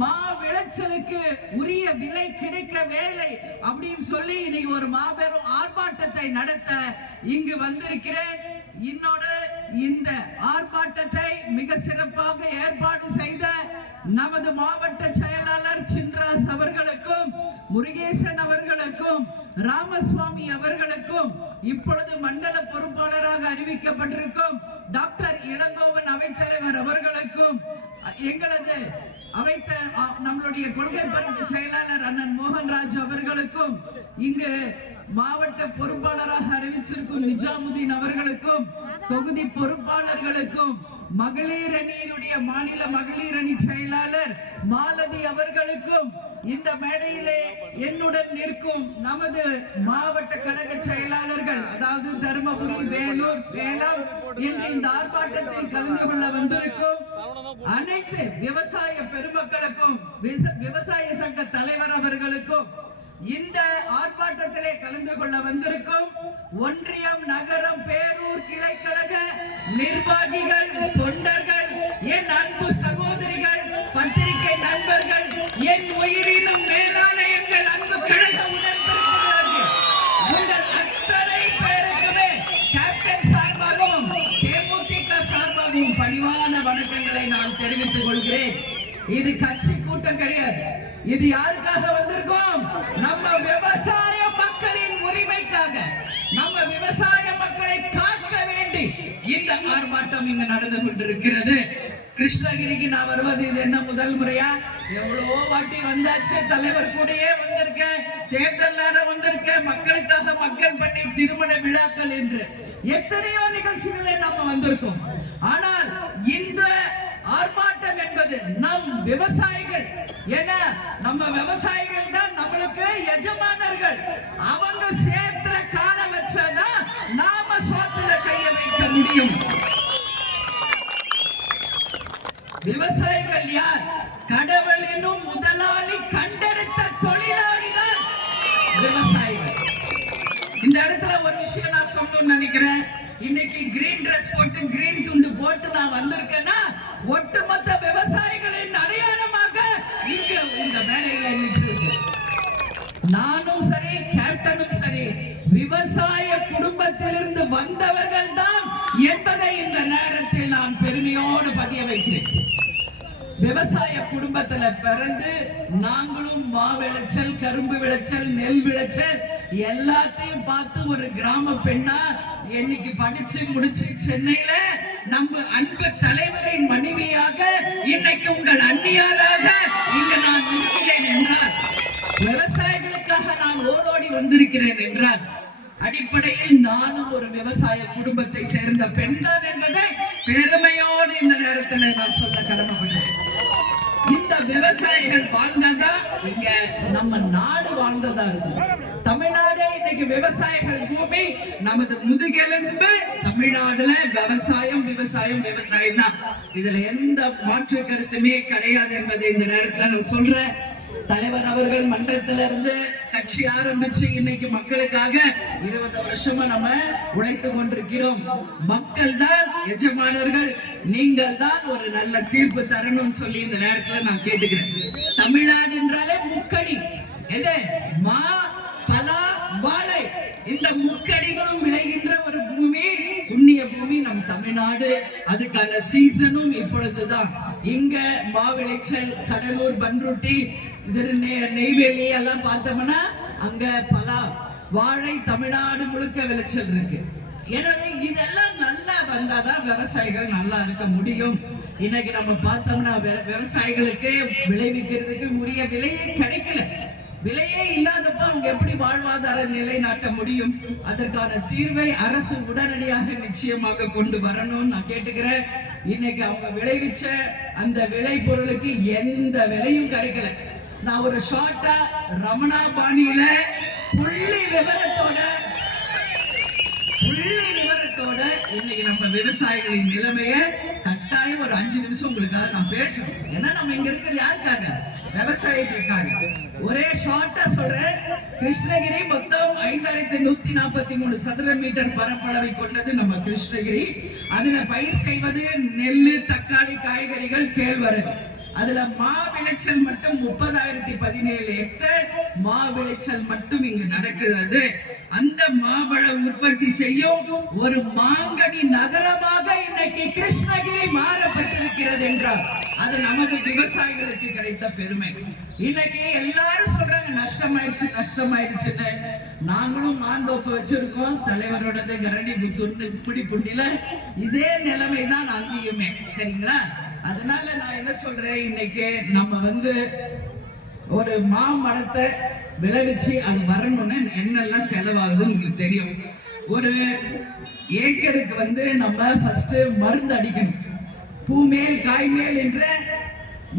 மா விளைச்சலுக்கு உரிய விலை கிடைக்க வேலை அப்படின்னு சொல்லி இன்னைக்கு ஒரு மாபெரும் ஆர்ப்பாட்டத்தை நடத்த இங்கு வந்திருக்கிறேன். இன்னோட இந்த ஆர்ப்பாட்டத்தை மிக சிறப்பாக ஏற்பாடு செய்த நமது மாவட்ட செயலாளர் சின்ராஸ் அவர்களுக்கும், முருகேசன் அவர்களுக்கும், ராமசுவாமி அவர்களுக்கும், இப்பொழுது மண்டல பொறுப்பாளராக அறிவிக்கப்பட்டிருக்கும் டாக்டர் இளங்கோவன் அவைத்தலைவர் அவர்களுக்கும், எங்களது நம்மளுடைய கொள்கை பரப்பு செயலாளர் அண்ணன் மோகன்ராஜ் அவர்களுக்கும், இங்கு மாவட்ட பொறுப்பாளராக அறிவிச்சிருக்கும் நிஜாமுதீன் அவர்களுக்கும், தொகுதி பொறுப்பாளர்களுக்கும், மகளிர் அணியினுடைய மாநில மகளிர் அணி செயலாளர் மாலதி அவர்களுக்கும், இந்த மேடையிலே என்னுடன் நிற்கும் நமது மாவட்ட கழக செயலாளர்கள், அதாவது தருமபுரி, வேலூர், சேலம் என்று இந்த ஆர்ப்பாட்டத்தில் கலந்து கொள்ள வந்திருக்கும் அனைத்து விவசாய பெருமக்களுக்கும், விவசாய சங்க தலைவர் அவர்களுக்கும், இந்த ஆர்ப்பாட்டத்திலே கலந்து கொள்ள வந்திருக்கும் ஒன்றியம், நகரம், பேரூர் கிளைக்கழக நிர்வாகிகள், தொண்டர்கள், என் அன்பு சகோதரிகள், பத்திரிகை நண்பர்கள், என் உயிரினும் மேலான எங்கள் அன்பு கழக உடன்பிறப்புகள், உங்கள் அத்தனை பேருக்குமே கேப்டன் சார்பாகவும் தேமுதிக சார்பாகவும் பணிவான வணக்கங்களை நான் தெரிவித்துக் கொள்கிறேன். இது கட்சி கூட்டம் கிடையாது. இது யாருக்காக வந்திருக்கோம்? நம்ம விவசாய மக்களின் உரிமைக்காக, நம்ம விவசாய மக்களை காக்க வேண்டி இந்த ஆர்ப்பாட்டம் இங்கு நடந்து கொண்டிருக்கிறது. கிருஷ்ணகிரிக்கு நான் வருவது இது என்ன முதல் முறையா? எவ்வளவோ வாட்டி வந்தாச்சு. தலைவர் கூடயே வந்திருக்கேன், தேர்தல் நேரம் வந்திருக்கேன், மக்களுக்காக மக்கள் பண்ணி திருமண விழாக்கள் என்று எத்தனையோ நிகழ்ச்சிகளை நாம வந்திருக்கோம். ஆனால் இந்த ஆர்ப்பாட்டம் என்பது நம் விவசாயிகள், ஏன்னா நம்ம விவசாயிகள் தான் நம்மளுக்கு எஜமானர்கள். அவங்க சேர்த்துல கால வச்சாதான் நாம சோத்துல கைய வைக்க முடியும். விவசாயிகள் யார்? கடவுள் என்னும் முதலாளி கண்டெடுத்த தொழிலாளி தான் விவசாயிகள். இந்த இடத்துல ஒரு விஷயம் நான் சொல்லணும்னு நினைக்கிறேன். இன்னைக்கு கிரீன் டிரஸ் போட்டு, கிரீன் துண்டு போட்டு நான் வந்திருக்கேன்னா ஒட்டுமொத்த விவசாயிகளின் அடையாளமாக இங்கு இந்த மேடையில நிற்கிறேன். நானும் சரி, கேப்டனும் சரி, விவசாய குடும்பத்திலிருந்து வந்தவர்கள் தான் என்பதை இந்த நேரத்தில் நான் பெருமையோடு பதிய வைக்கிறேன். விவசாய குடும்பத்துல பிறந்து நாங்களும் மா விளைச்சல், கரும்பு விளைச்சல், நெல் விளைச்சல் எல்லாத்தையும் பார்த்து ஒரு கிராம பெண்ணா இன்னைக்கு படிச்சு முடிச்சு சென்னையில நம்ம அன்பு தலைவரின் மனைவியாக, இன்னைக்கு உங்கள் அந்நியாராக இங்க நான் இருக்கிறேன் என்றால், விவசாயிகளுக்காக நான் ஓடோடி வந்திருக்கிறேன் என்றால், அடிப்படையில் நானும் ஒரு விவசாய குடும்பத்தை சேர்ந்த பெண்தான் என்பதை பெருமையோடு இந்த நேரத்தில் நான் சொல்ல கடமைப்பட்டேன். இந்த விவசாயிகள் வாழ்ந்ததா இங்க நம்ம நாடு வாழ்ந்ததா இருக்கும். தமிழ்நாடு இன்னைக்கு விவசாயிகள் பூமி, நமது முதுகெலும்பு தமிழ்நாடுல விவசாயம், விவசாயம், விவசாயம் தான். இதுல எந்த மாற்று கருத்துமே கிடையாது என்பதை இந்த நேரத்துல நான் சொல்றேன். தலைவர் அவர்கள் மன்றத்திலிருந்து கட்சி ஆரம்பிச்சு இன்னைக்கு மக்களுக்காக 20 வருஷமா நம்ம உழைத்து கொண்டிருக்கிறோம். மக்கள் தான் எஜமானர்கள், நீங்கள் தான் ஒரு நல்ல தீர்ப்பு தரணும்னு சொல்லி இந்த நேரத்துல நான் கேட்டுக்கிறேன். தமிழ்நாடு என்றாலே முக்கடி, எது? மா, பலா, வாழை, இந்த முக்கடிகளும் விளைகின்ற ஒரு பூமி, புண்ணிய பூமி நம் தமிழ்நாடு. அதுக்கான சீசனும் இப்பொழுதுதான். இங்க மா விளைச்சல், கடலூர், பன்ருட்டி, நெய்வேலி எல்லாம் பார்த்தோம்னா அங்க பலா, வாழை தமிழ்நாடு முழுக்க விளைச்சல் இருக்கு. எனவே இதெல்லாம் நல்லா வந்தாதான் விவசாயிகள் நல்லா இருக்க முடியும். இன்னைக்கு நம்ம பார்த்தோம்னா விவசாயிகளுக்கு விளைவிக்கிறதுக்கு உரிய விலையே கிடைக்கல. விலையே இல்லாதப்ப அவங்க எப்படி வாழ்வாதார நிலைநாட்ட முடியும்? அதற்கான தீர்வை அரசு உடனடியாக நிச்சயமாக கொண்டு வரணும்னு நான் கேட்டுக்கிறேன். இன்னைக்கு அவங்க விளைவிச்ச அந்த விளை பொருளுக்கு எந்த விலையும் கிடைக்கல. நான் ஒரு ஷார்ட்டா ரமணா பாணியில புள்ளி விவரத்தோட இன்னைக்கு நம்ம விவசாயிகளின் நிலைமைய கட்டாயம் ஒரு 5 நிமிஷம் உங்களுக்காக நான் பேசணும். ஏன்னா நம்ம இங்க இருக்கிறது யாருக்காக? விவசாயிகளுக்காக. ஒரே ஷார்ட்டா சொல்றேன். கிருஷ்ணகிரி மொத்தம் 5143 சதுர மீட்டர் பரப்பளவை கொண்டது நம்ம கிருஷ்ணகிரி. அதுல பயிர் செய்வது நெல்லு, தக்காளி, காய்கறிகள், கேழ்வரகு. அதுல மா விளைச்சல் மட்டும் 30,017 ஹெக்டேர் மா விளைச்சல் மட்டும் இங்கு நடக்கிறது. அந்த மாம்பழ உற்பத்தி செய்யும் ஒரு மாங்கனி நகரமாக இன்னைக்கு கிருஷ்ணகிரி மாறப்பட்டிருக்கிறது என்றால் அது நமது விவசாயிகளுக்கு கிடைத்த பெருமை. இன்னைக்கு எல்லாரும் சொல்றாங்க நஷ்டமாயிடுச்சுன்னு. நாங்களும் மாந்தோப்பு வச்சிருக்கோம், தலைவரோடது கரணி புடி புண்டில இதே நிலைமை தான் அங்கேயுமே. சரிங்களா? அதனால நான் என்ன சொல்றேன், இன்னைக்கு நம்ம ஒரு மாமரத்தை விளைவிச்சு அது வரணும்னு என்னெல்லாம் செலவாகுதுன்னு உங்களுக்கு தெரியும். ஒரு ஏக்கருக்கு நம்ம ஃபர்ஸ்ட் மருந்து அடிக்கணும். பூமேல் காய்மேல் என்ற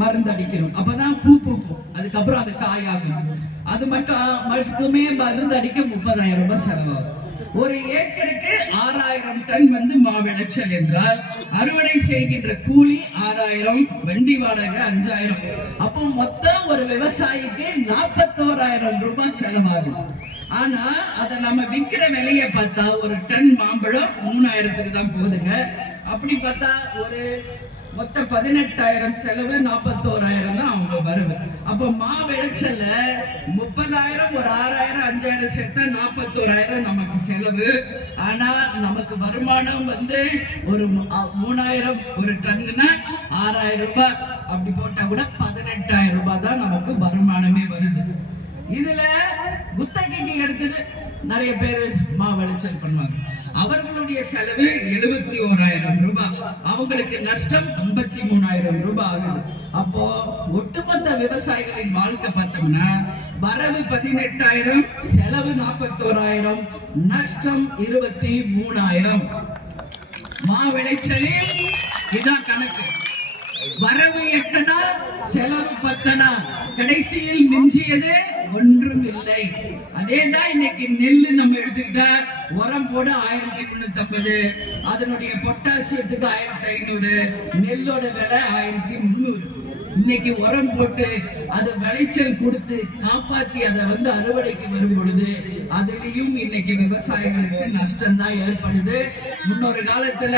மருந்து அடிக்கணும். அப்பதான் பூ பூக்கும், அதுக்கப்புறம் அது காயாகும். அது மட்டுமே மருந்து அடிக்க 30,000 ரூபாய் செலவாகும். ஒரு ஏக்கருக்கு 6,000 டன் மா விளைச்சல் என்றால் அறுவடை செய்கின்ற கூலி 6,000, வண்டி வாடகை 5,000. அப்போ மொத்தம் ஒரு விவசாயிக்கு 41,000 ரூபாய் செலவாகும். ஆனா அதை நம்ம விற்கிற விலையை பார்த்தா ஒரு டன் மாம்பழம் 3,000க்கு தான் போகுதுங்க. அப்படி பார்த்தா ஒரு மொத்த 18,000 செலவு, 41,000 தான் அவங்க வருது. அப்போ மா விளைச்சல்ல 30,000 ஒரு 6,000 5,000 சேர்த்தா 41,000 நமக்கு செலவு. ஆனா நமக்கு வருமானம் ஒரு 3,000 ஒரு டன்னுனா 6,000 ரூபாய் அப்படி போட்டா கூட 18,000 ரூபாய் தான் நமக்கு வருமானமே வருது. இதுல குத்தகைக்கு எடுத்துட்டு நிறைய பேர் மா விளைச்சல் பண்ணுவாங்க. அவர்களுடைய செலவு 71,000 ரூபாய், அவங்களுக்கு நஷ்டம் 53,000 ரூபாய் ஆகுது. அப்போ ஒட்டுமொத்த விவசாயிகளின் வாழ்க்கை பார்த்தோம்னா வரவு 18,000, செலவு 41,000, நஷ்டம் 23,000. மா விளைச்சலில் இதான் கணக்கு. வரவு 8னா செலவு 10னா கடைசியில் மிஞ்சியது ஒன்றும் இல்லை. அதேதான் இன்னைக்கு நெல்லு நம்ம எடுத்துக்கிட்டா உரம் போட 1,350, அதனுடைய பொட்டாசியத்துக்கு 1,500, நெல்லோட விலை 1,300. இன்னைக்கு உரம் போட்டு அது விளைச்சல் கொடுத்து காப்பாத்தி அதை அறுவடைக்கு வரும் பொழுது அதுலயும் இன்னைக்கு விவசாயிகளுக்கு நஷ்டம் தான் ஏற்படுது. முன்னொரு காலத்துல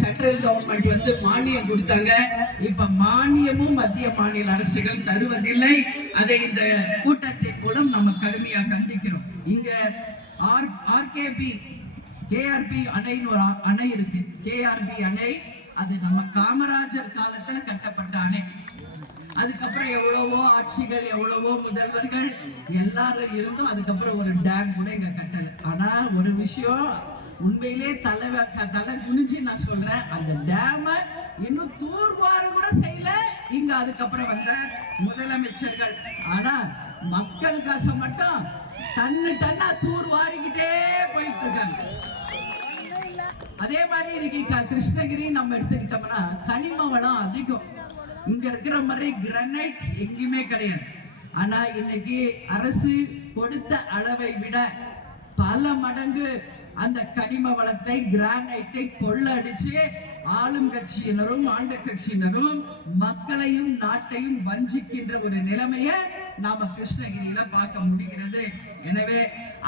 சென்ட்ரல் கவர்மெண்ட் மானியம் கொடுத்தாங்க. இப்ப மானியமும் மத்திய மாநில அரசுகள் தருவதில்லை. அதை இந்த கூட்டத்தின் மூலம் நம்ம கடுமையா கண்டிக்கிறோம். இங்க கேஆர்பி அணைன்னு ஒரு அணை இருக்கு. கேஆர்பி அணை அது நம்ம காமராஜர் காலத்துல கட்டப்பட்ட அணை. அதுக்கப்புறம் எவ்வளவோ ஆட்சிகள், எவ்வளவோ முதல்வர்கள் எல்லாரும் இருந்தும் அதுக்கப்புறம் ஒரு டேம் கூட இங்க கட்டல. ஆனா ஒரு விஷயம் உண்மையிலே தலை குனிஞ்சு நான் சொல்றேன், அந்த டேம இன்னும் தூர்வார கூட செய்யல இங்க அதுக்கப்புறம் வந்த முதலமைச்சர்கள். ஆனா மக்கள் காசை மட்டும் டன்னா தூர்வாரிக்கிட்டே போயிட்டு இருக்காங்க. அதே மாதிரி இன்னைக்கு கிருஷ்ணகிரி நம்ம எடுத்துக்கிட்டோம்னா கனிம வளம் அதிகம். இங்க இருக்கிற மாதிரி கிரானைட் எங்கேயுமே கிடையாது. ஆனா இன்னைக்கு அரசு கொடுத்த அளவை விட பல மடங்கு அந்த கனிம வளத்தை, கிரானைட்டை கொள்ளடிச்சு ஆளும் கட்சியினரும் ஆண்ட கட்சியினரும் மக்களையும் நாட்டையும் வஞ்சிக்கின்ற ஒரு நிலைமைய நாம கிருஷ்ணகிரியில பார்க்க முடிகிறது. எனவே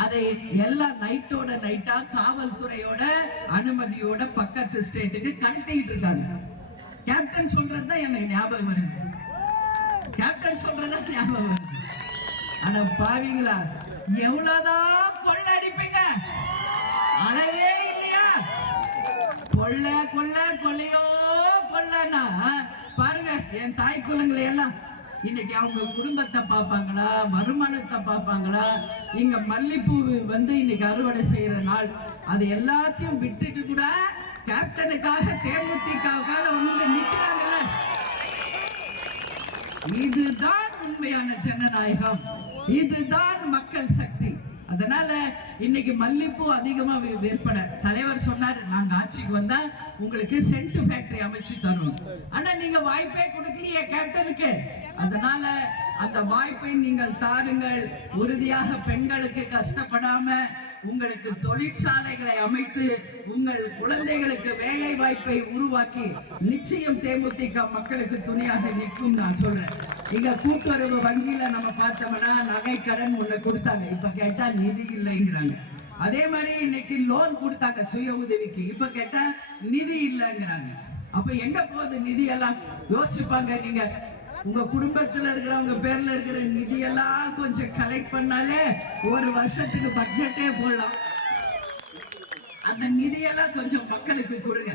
அதை எல்லாம் நைட்டோட நைட்டா காவல்துறையோட அனுமதியோட பக்கத்து ஸ்டேட்டுக்கு கடத்திட்டு இருக்காங்க. கேப்டன் சொல்றதுதான் எனக்கு ஞாபகம் வருது. கேப்டன் சொல்றதுதான் ஞாபகம் வருது. ஆனா பாவீங்களா, எவ்வளவுதான் கொள்ளடிப்பீங்க, அளவே இல்லையா? கொள்ளையோ கொள்ளனா பாருங்க. என் தாய் குலங்களை எல்லாம் இன்னைக்கு அவங்க குடும்பத்தை பார்ப்பாங்களா, வருமானத்தை பார்ப்பாங்களா? இங்க மல்லிப்பூ இன்னைக்கு அறுவடை செய்யற நாள், அது எல்லாத்தையும் விட்டுட்டு கூட கேப்டனுக்காக தேமுதிகவுக்காக நிக்கிறாங்கல்ல. இதுதான் உண்மையான ஜனநாயகம், இதுதான் மக்கள் சக்தி. அதனால இன்னைக்கு மல்லிப்பூ அதிகமா விற்பனை. தலைவர் சொன்னாரு, நாங்க ஆட்சிக்கு வந்தா உங்களுக்கு சென்ட் ஃபேக்டரி அமைச்சு தருவோம். ஆனா நீங்க வாய்ப்பே கொடுக்கலையே கேப்டனுக்கு. அதனால அந்த வாய்ப்பை நீங்கள் தாருங்கள். உறுதியாக பெண்களுக்கு கஷ்டப்படாம உங்களுக்கு தொழிற்சாலைகளை அமைத்து உங்கள் குழந்தைகளுக்கு வேலை வாய்ப்பை உருவாக்கி நிச்சயம் தேமுதிக மக்களுக்கு துணையாக நிற்கும். நான் சொல்றேன், இங்க கூட்டுறவு வங்கியில நம்ம பார்த்தோம்னா நகை கடன் ஒண்ணு கொடுத்தாங்க, இப்ப கேட்டா நிதி இல்லைங்கிறாங்க. அதே மாதிரி இன்னைக்கு லோன் கொடுத்தாங்க சுய உதவிக்கு, இப்ப கேட்டா நிதி இல்லைங்கிறாங்க. அப்ப எங்க போகுது நிதி எல்லாம்? யோசிப்பாங்க நீங்க. உங்க குடும்பத்துல இருக்கிறவங்க பேர்ல இருக்கிற நிதியெல்லாம் கொஞ்சம் கலெக்ட் பண்ணாலே ஒரு வருஷத்துக்கு பட்ஜெட்டே போடலாம். அந்த நிதியெல்லாம் கொஞ்சம் மக்களுக்கு கொடுங்க.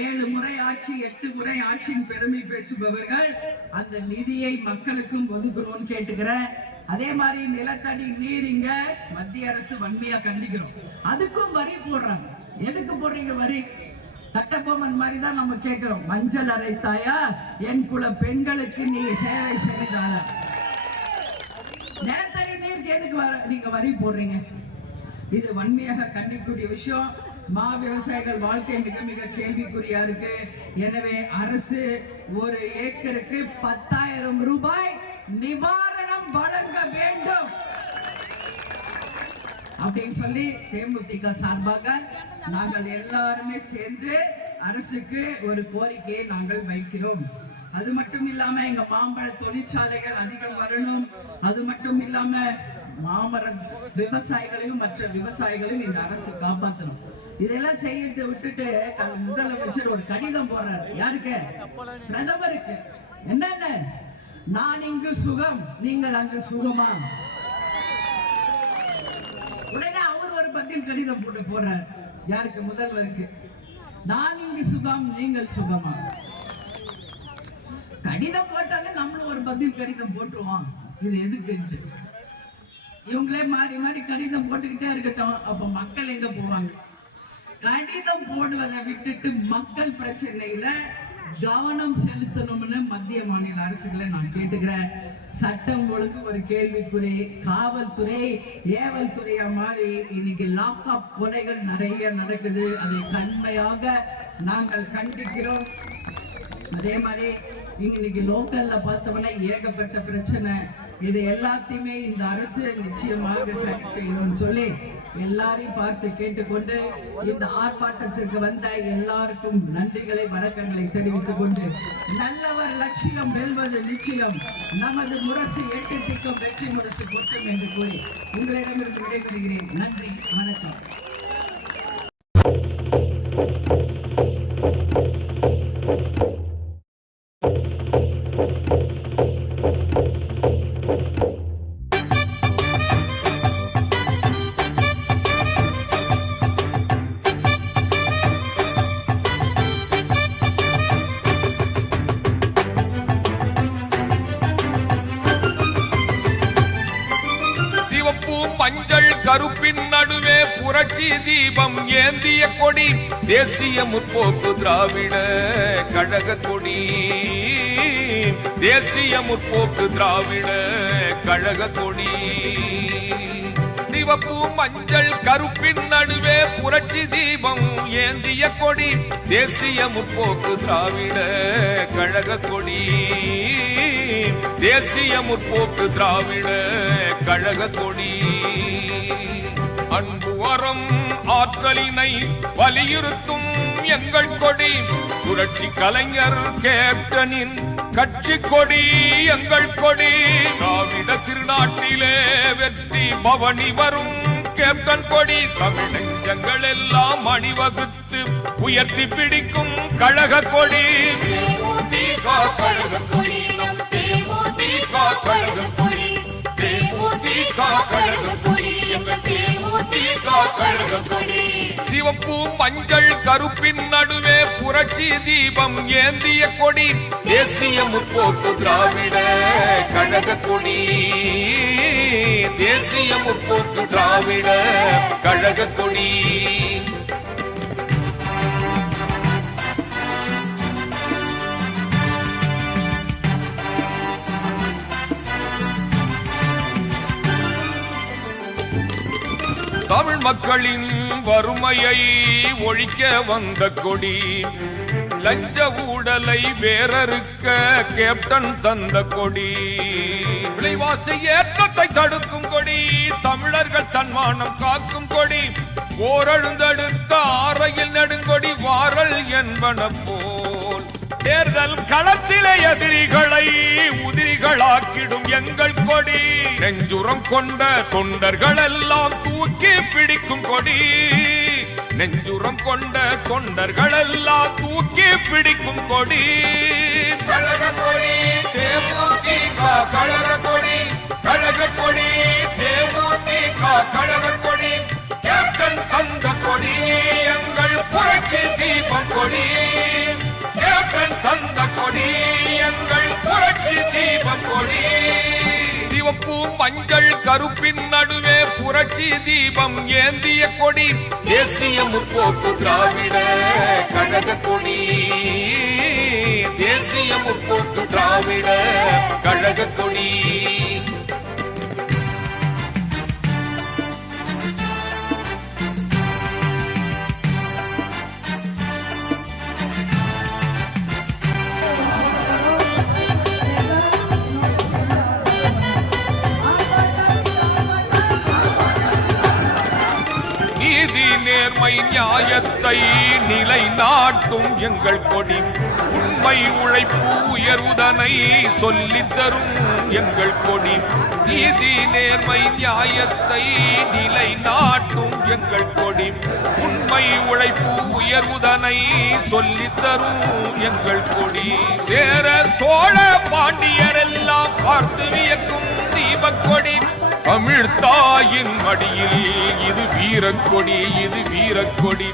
7 முறை ஆட்சி 8 முறை ஆட்சியின் பெருமை பேசுபவர்கள் அந்த நிதியை மக்களுக்கும் ஒதுக்கணும்னு கேட்டுக்கிறேன். அதே மாதிரி நிலத்தடி நீர் இங்க மத்திய அரசு வன்மையா கண்டிக்கிறோம். அதுக்கும் வரி போடுறாங்க. எதுக்கு போடுறீங்க வரி? சட்டபொம்மன் மாதிரி தான் நம்ம கேட்கிறோம். மஞ்சள் அரைத்தாயா, என் குல பெண்களுக்கு நீ சேவை செய்தால. நிலத்தடி நீருக்கு எதுக்கு நீங்க வரி போடுறீங்க? இது வன்மையாக கண்டிக்கக்கூடிய விஷயம். மா விவசாயிகள் வாழ்க்கை மிக மிக கேள்விக்குறியா இருக்கு. எனவே அரசு ஒரு ஏக்கருக்கு 10,000 ரூபாய் நிவாரணம் வழங்க வேண்டும் அப்படின்னு சொல்லி தேமுதிக சார்பாக நாங்கள் எல்லாருமே சேர்ந்து அரசுக்கு ஒரு கோரிக்கையை நாங்கள் வைக்கிறோம். அது மட்டும் இல்லாம எங்க மாம்பழ தொழிற்சாலைகள் அதிகம் வரணும். அது மட்டும் இல்லாம மாமர விவசாயிகளையும் மற்ற விவசாயிகளையும் இந்த அரசு காப்பாற்றணும். இதெல்லாம் செய்யறதை விட்டுட்டு முதலமைச்சர் ஒரு கடிதம் போடுறாரு. யாருக்கு? பிரதமருக்கு. என்னென்ன? நான் இங்கு சுகம், நீங்கள் அங்கு சுகமா? உடனே அவர் ஒரு பதில் கடிதம் போடுறார். யாருக்கு? முதல்வருக்கு. நான் இங்கு சுகம், நீங்கள் சுகமா? கடிதம் போட்டாங்க, நம்மளும் ஒரு பதில் கடிதம் போட்டுருவோம். இது எதுக்கு? இவங்களே மாறி மாறி கடிதம் போட்டுக்கிட்டே இருக்கட்டும். அப்ப மக்கள் எங்க போவாங்க? கடிதம் போடுவதை விட்டுட்டு மக்கள் பிரச்சனையில கவனம் செலுத்தணும்னு மத்திய மாநில அரசுகளை நான் கேட்டுக்கிறேன். சட்டம் ஒழுங்கு ஒரு கேள்விக்குறி. காவல்துறை ஏவல் துறையா மாறி இன்னைக்கு லாக்அப் கொலைகள் நிறைய நடக்குது. அதை கண்மையாக நாங்கள் கண்டிக்கிறோம். அதே மாதிரி இன்னைக்கு லோக்கல்ல பார்த்தோம்னா ஏகப்பட்ட பிரச்சனை. இது எல்லாத்தையுமே இந்த அரசு நிச்சயமாக சரி செய்யணும்னு சொல்லி எல்லாரையும் பார்த்து கேட்டுக்கொண்டு இந்த ஆர்ப்பாட்டத்திற்கு வந்த எல்லாருக்கும் நன்றிகளை வணக்கங்களை தெரிவித்துக் கொண்டு, நல்லவர் லட்சியம் வெல்வது நிச்சயம், நமது முரசு 8 திக்கும் வெற்றி முரசு கொட்டும் என்று கூறி உங்களிடமிருந்து விடைபெறுகிறேன். நன்றி, வணக்கம். சிவப்பு மஞ்சள் கருப்பின் நடுவே புரட்சி தீபம் ஏந்திய கொடி, தேசிய முற்போக்கு திராவிட கழக கொடி, தேசிய முற்போக்கு திராவிட கழக கொடி. சிவப்பு மஞ்சள் கருப்பின் நடுவே புரட்சி தீபம் ஏந்திய கொடி, தேசிய முற்போக்கு திராவிட கழக கொடி, தேசிய முற்போக்கு திராவிட கழக கொடி. அன்பு அறம் ஆற்றலினை வலியுறுத்தும் எங்கள் கொடி, புரட்சி கலைஞர் கேப்டனின் கட்சி கொடி எங்கள் கொடி. திராவிட திருநாட்டிலே வெற்றி பவனி வரும் கேப்டன் கொடி, தமிழ் நெஞ்சங்கள் எல்லாம் அணிவகுத்து உயர்த்தி பிடிக்கும் கழக கொடி. கழக கொடி, கழக கொடி, கழக கொடி, கழக கொடி. சிவப்பு மஞ்சள் கருப்பின் நடுவே புரட்சி தீபம் ஏந்திய கொடி, தேசிய முற்போக்கு திராவிட கழக கொடி, தேசிய முற்போக்கு திராவிட கழக கொடி. தமிழ் மக்களின் வறுமையை ஒழிக்க வந்த கொடி, லஞ்ச ஊழலை வேறறுக்க கேப்டன் தந்த கொடி, விலைவாசி ஏற்றத்தை தடுக்கும் கொடி, தமிழர்கள் தன்மானம் காக்கும் கொடி, போரெழுந்தெடுத்த ஆறையில் நெடுங்கொடி, வாரல் என்பன போல் தேர்தல் களத்திலே எதிரிகளை உதிரிகளாக்கிடும் எங்கள் கொடி, நெஞ்சுரம் கொண்ட தொண்டர்கள் எல்லாம் தூக்கி பிடிக்கும் கொடி, நெஞ்சுரம் கொண்ட தொண்டர்கள் எல்லாம் தூக்கி பிடிக்கும் கொடி. கழக கொடி, கொடி எங்கள் புரட்சி தீபம் கொடி சிவப்பு மஞ்சள் கருப்பின் நடுவே புரட்சி தீபம் ஏந்திய கொடி தேசிய முற்போக்கு திராவிட கழக கொடி தேசிய முற்போக்கு திராவிட கழக கொடி நீதி நேர்மை நியாயத்தை நிலைநாட்டும் எங்கள் கொடி உண்மை உழைப்பு உயர்வுதனை சொல்லித் தரும் எங்கள் கொடி நீதி நேர்மை நியாயத்தை நிலைநாட்டும் எங்கள் கொடி உண்மை உழைப்பு உயர்வுதனை சொல்லித் தரும் எங்கள் கொடி சேர சோழ பாண்டியரெல்லாம் பார்த்து வியக்கும் தீபக்கொடி தமிழ் தாயின் மடியில் இது வீரக்கொடி இது வீரக்கொடி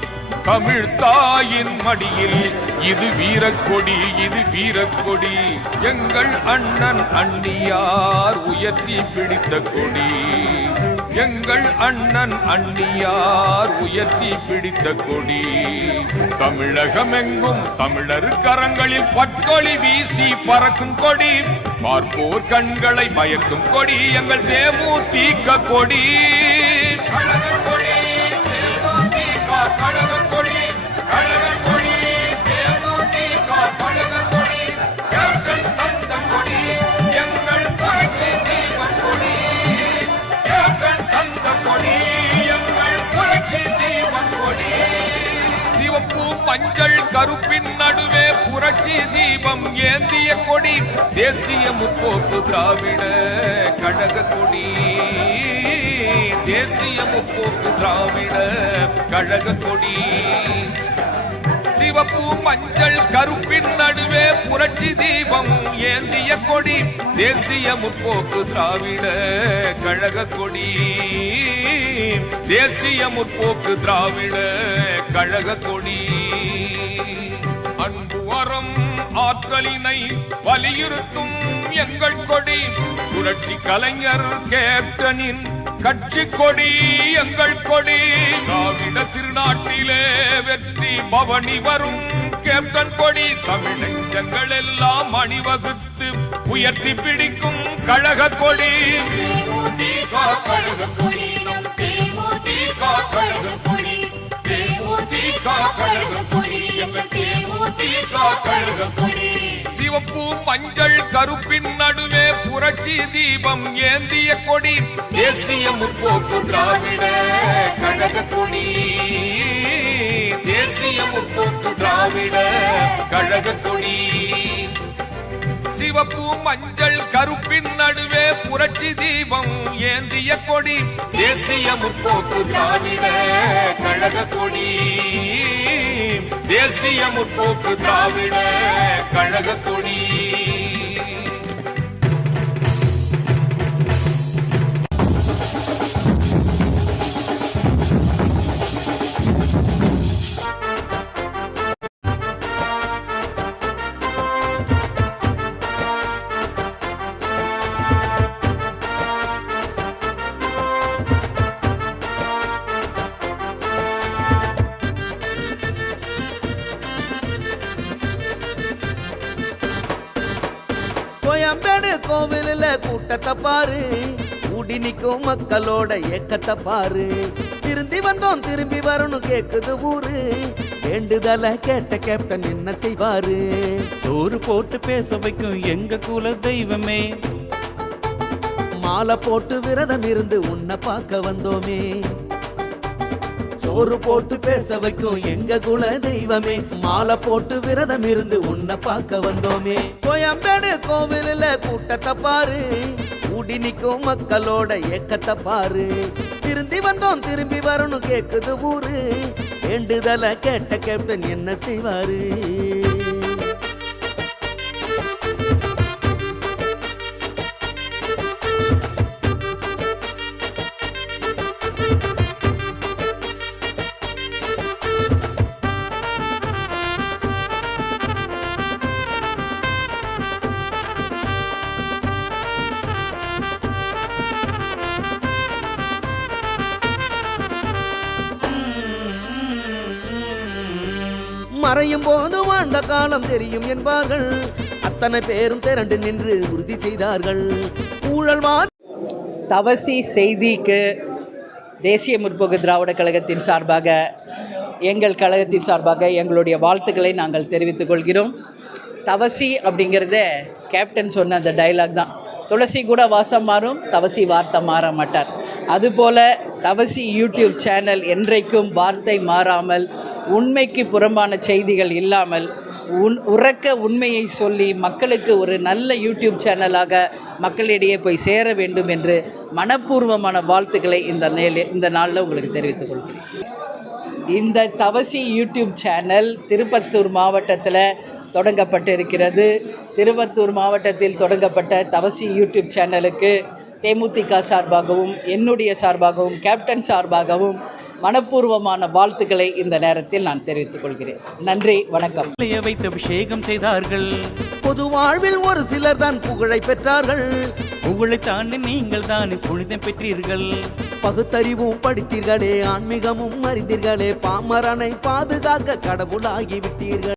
தமிழ் தாயின் மடியில் இது வீரக்கொடி இது வீரக்கொடி எங்கள் அண்ணன் அண்ணியார் உயர்த்தி பிடித்த கொடி எங்கள் அண்ணன் அண்ணியார் உயர்த்தி பிடித்த கொடி தமிழகமெங்கும் தமிழர் கரங்களில் பட்டொளி வீசி பறக்கும் கொடி பார்ப்போர் கண்களை மயக்கும் கொடி எங்கள் தேமுதிக கொடி கழக கொடி தேமுதிக கழக கொடி கழக கொடி தேமுதிக கழக கொடி கேப்டன் தந்த கொடி எங்கள் புரட்சி தீபம் கொடி கேப்டன் தந்த கொடி எங்கள் புரட்சி தீபம் கொடி சிவப்பு மஞ்சள் கருப்பின் நடுவே புரட்சி தீபம் ஏந்திய கொடி தேசிய முற்போக்கு திராவிட கழக கொடி தேசிய முற்போக்கு திராவிட கழக கொடி சிவப்பு மஞ்சள் கருப்பின் நடுவே புரட்சி தீபம் ஏந்திய கொடி தேசிய முற்போக்கு திராவிட கழக கொடி தேசிய முற்போக்கு திராவிட கழக கொடி அன்பு வரம் ஆற்றலினை வலியுறுத்தும் எங்கள் கொடி புரட்சி கலைஞர் கேப்டனின் கட்சி கொடி எங்கள் கொடி திராவிட திருநாட்டிலே வெற்றி பவனி வரும் கேப்டன் கொடி தமிழ் நெஞ்சங்கள் எல்லாம் அணிவகுத்து உயர்த்தி பிடிக்கும் கழக கொடி தேமுதிக கழக கொடி நம் தேமுதிக கழக கொடி தேமுதிக கழக கொடி எங்கள் தேமுதிக கழக கொடி சிவப்பு மஞ்சள் கருப்பின் நடுவே புரட்சி தீபம் ஏந்திய கொடி தேசிய முற்போக்கு திராவிட கழக கொடி தேசிய முற்போக்கு திராவிட கழக கொடி சிவப்பு மஞ்சள் கருப்பின் நடுவே புரட்சி தீபம் ஏந்திய கொடி தேசிய முற்போக்கு திராவிட கழக கொடி தேசிய முற்போக்கு திராவிட கழக கொடி கோயம்பேடு கோவிலில் கூட்டத்தை பாரு கூடி நிற்கும் மக்களோட ஏக்கத்தை பாரு திருந்தி வந்தோம் திரும்பி வரணும் கேக்குது ஊரு வேண்டுதல கேட்ட கேப்டன் என்ன செய்வாரு சோறு போட்டு பேச வைக்கும் எங்க குல தெய்வமே மாலை போட்டு விரதம் இருந்து உன்னை பார்க்க வந்தோமே சோறு போட்டு பேச வைக்கும் எங்க குல தெய்வமே மாலை போட்டு விரதம் இருந்து உன்னை பார்க்க வந்தோமே கோயம்பேடு கோவிலில் கூட்டத்தை பாரு கூடி நிற்கும் மக்களோட ஏக்கத்தை பாரு திருந்தி வந்தோம் திரும்பி வரணும் கேக்குது ஊரு வேண்டுதல கேட்ட கேப்டன் என்ன செய்வாரு மறையும் போது வாழ்ந்த காலம் தெரியும் என்பார்கள். அத்தனை பேரும் திரண்டு நின்று உறுதி செய்தார்கள். ஊழல்வாதி தவசி செய்திக்கு தேசிய முற்போக்கு திராவிட கழகத்தின் சார்பாக, எங்கள் கழகத்தின் சார்பாக எங்களுடைய வாழ்த்துக்களை நாங்கள் தெரிவித்துக் கொள்கிறோம். தவசி அப்படிங்கிறத கேப்டன் சொன்ன அந்த டைலாக் தான், துளசி கூட வாசம் மாறும், தவசி வார்த்தை மாற மாட்டார். அதுபோல் தவசி யூடியூப் சேனல் என்றைக்கும் வார்த்தை மாறாமல், உண்மைக்கு புறம்பான செய்திகள் இல்லாமல், உறக்க உண்மையை சொல்லி மக்களுக்கு ஒரு நல்ல யூடியூப் சேனலாக மக்களிடையே போய் சேர வேண்டும் என்று மனப்பூர்வமான வாழ்த்துக்களை இந்த நாளில் உங்களுக்கு தெரிவித்துக் கொள்கிறேன். இந்த தவசி யூடியூப் சேனல் திருப்பத்தூர் மாவட்டத்தில் தொடங்கப்பட்டு இருக்கிறது. திருப்பத்தூர் மாவட்டத்தில் தொடங்கப்பட்ட தவசி யூடியூப் சேனலுக்கு தேமுதிக சார்பாகவும், என்னுடைய சார்பாகவும், கேப்டன் சார்பாகவும் மனப்பூர்வமான வாழ்த்துக்களை இந்த நேரத்தில் நான் தெரிவித்துக் கொள்கிறேன். நன்றி, வணக்கம். வைத்து அபிஷேகம் செய்தார்கள். பொது வாழ்வில் ஒரு சிலர் தான் புகழை பெற்றார்கள். புகழை தாண்டி நீங்கள் தான் புனிதம் பெற்றீர்கள். பகுத்தறிவும் படித்தீர்களே, ஆன்மீகமும் அறிந்தீர்களே, பாமரனை பாதுகாக்க கடவுளாகி விட்டீர்கள்.